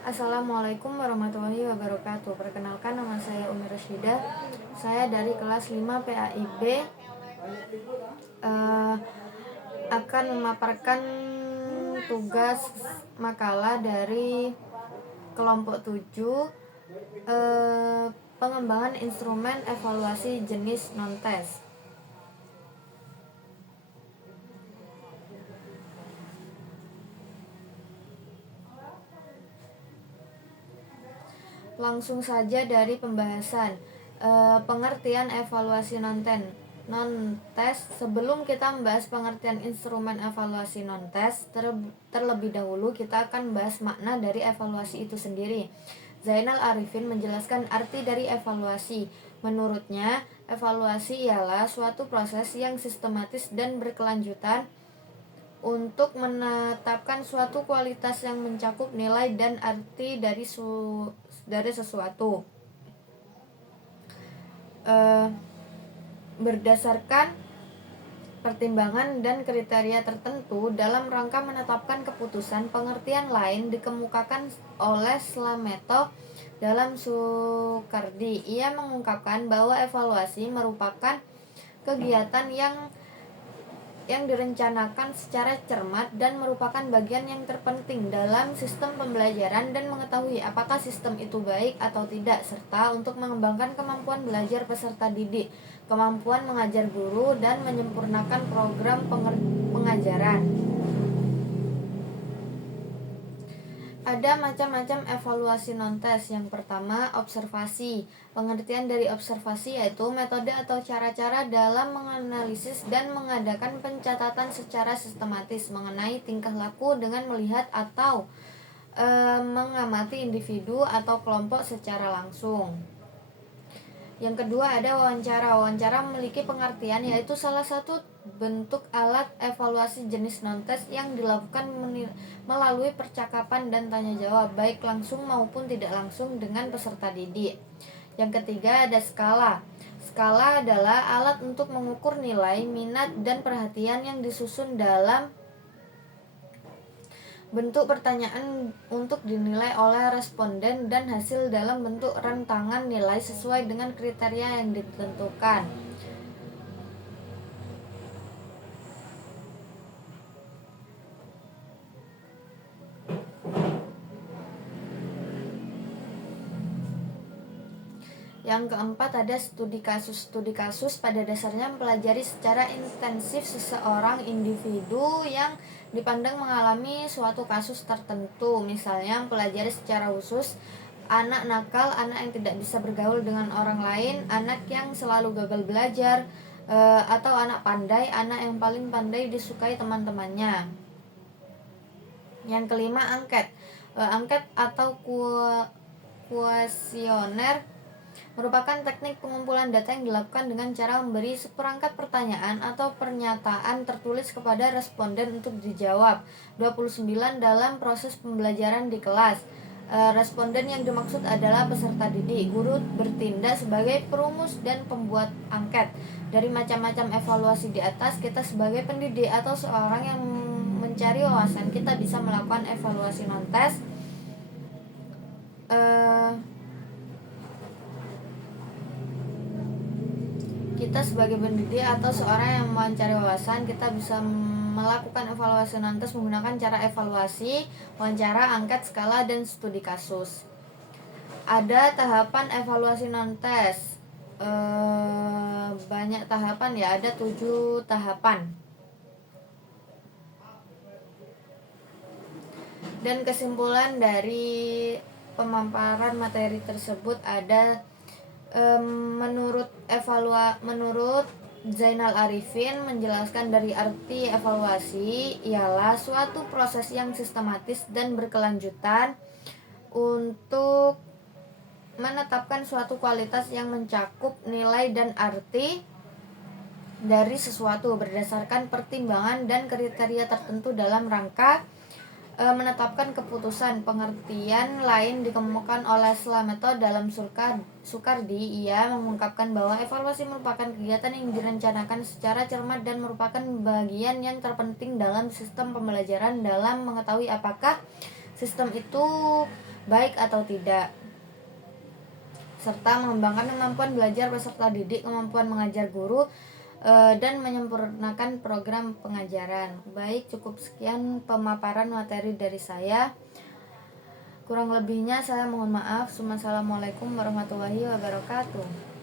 Assalamualaikum warahmatullahi wabarakatuh. Perkenalkan, nama saya Umi Rasyida. Saya dari kelas 5 PAIB, akan memaparkan tugas makalah dari kelompok 7, pengembangan instrumen evaluasi jenis non-tes. Langsung saja dari pembahasan pengertian evaluasi non-tes. Sebelum kita membahas pengertian instrumen evaluasi non-tes, terlebih dahulu kita akan membahas makna dari evaluasi itu sendiri. Zainal Arifin menjelaskan arti dari evaluasi. Menurutnya, evaluasi ialah suatu proses yang sistematis dan berkelanjutan untuk menetapkan suatu kualitas yang mencakup nilai dan arti dari sesuatu, berdasarkan pertimbangan dan kriteria tertentu dalam rangka menetapkan keputusan. Pengertian lain dikemukakan oleh Slameto dalam Soekardi. Ia mengungkapkan bahwa evaluasi merupakan kegiatan yang direncanakan secara cermat dan merupakan bagian yang terpenting dalam sistem pembelajaran, dan mengetahui apakah sistem itu baik atau tidak, serta untuk mengembangkan kemampuan belajar peserta didik, kemampuan mengajar guru, dan menyempurnakan program pengajaran. Ada macam-macam evaluasi non-tes. Yang pertama, observasi. Pengertian dari observasi yaitu metode atau cara-cara dalam menganalisis dan mengadakan pencatatan secara sistematis mengenai tingkah laku dengan melihat atau mengamati individu atau kelompok secara langsung. Yang kedua, ada wawancara. Wawancara memiliki pengertian yaitu salah satu bentuk alat evaluasi jenis non-tes yang dilakukan melalui percakapan dan tanya jawab, baik langsung maupun tidak langsung, dengan peserta didik. Yang ketiga, ada skala. Skala adalah alat untuk mengukur nilai, minat, dan perhatian yang disusun dalam bentuk pertanyaan untuk dinilai oleh responden dan hasil dalam bentuk rentangan nilai sesuai dengan kriteria yang ditentukan. Yang keempat, ada studi kasus. Studi kasus pada dasarnya mempelajari secara intensif seseorang individu yang dipandang mengalami suatu kasus tertentu. Misalnya, mempelajari secara khusus anak nakal, anak yang tidak bisa bergaul dengan orang lain, anak yang selalu gagal belajar, atau anak pandai, anak yang paling pandai disukai teman-temannya. Yang kelima, angket. Angket atau kuesioner merupakan teknik pengumpulan data yang dilakukan dengan cara memberi seperangkat pertanyaan atau pernyataan tertulis kepada responden untuk dijawab 29 dalam proses pembelajaran di kelas. Responden yang dimaksud adalah peserta didik. Guru bertindak sebagai perumus dan pembuat angket. Dari macam-macam evaluasi di atas, kita sebagai pendidik atau seorang yang mencari wawasan, kita bisa melakukan evaluasi non-tes. Kita sebagai pendidik atau seorang yang mencari wawasan, kita bisa melakukan evaluasi non-tes menggunakan cara evaluasi, wawancara, angket, skala, dan studi kasus. Ada tahapan evaluasi non-tes. Banyak tahapan ya, ada 7 tahapan. Dan kesimpulan dari pemaparan materi tersebut ada, menurut Zainal Arifin menjelaskan dari arti evaluasi ialah suatu proses yang sistematis dan berkelanjutan untuk menetapkan suatu kualitas yang mencakup nilai dan arti dari sesuatu berdasarkan pertimbangan dan kriteria tertentu dalam rangka menetapkan keputusan. Pengertian lain dikemukakan oleh Slameto dalam Soekardi. Ia mengungkapkan bahwa evaluasi merupakan kegiatan yang direncanakan secara cermat dan merupakan bagian yang terpenting dalam sistem pembelajaran dalam mengetahui apakah sistem itu baik atau tidak, serta mengembangkan kemampuan belajar peserta didik, kemampuan mengajar guru, dan menyempurnakan program pengajaran. Baik, cukup sekian pemaparan materi dari saya. Kurang lebihnya saya mohon maaf. Wassalamualaikum warahmatullahi wabarakatuh.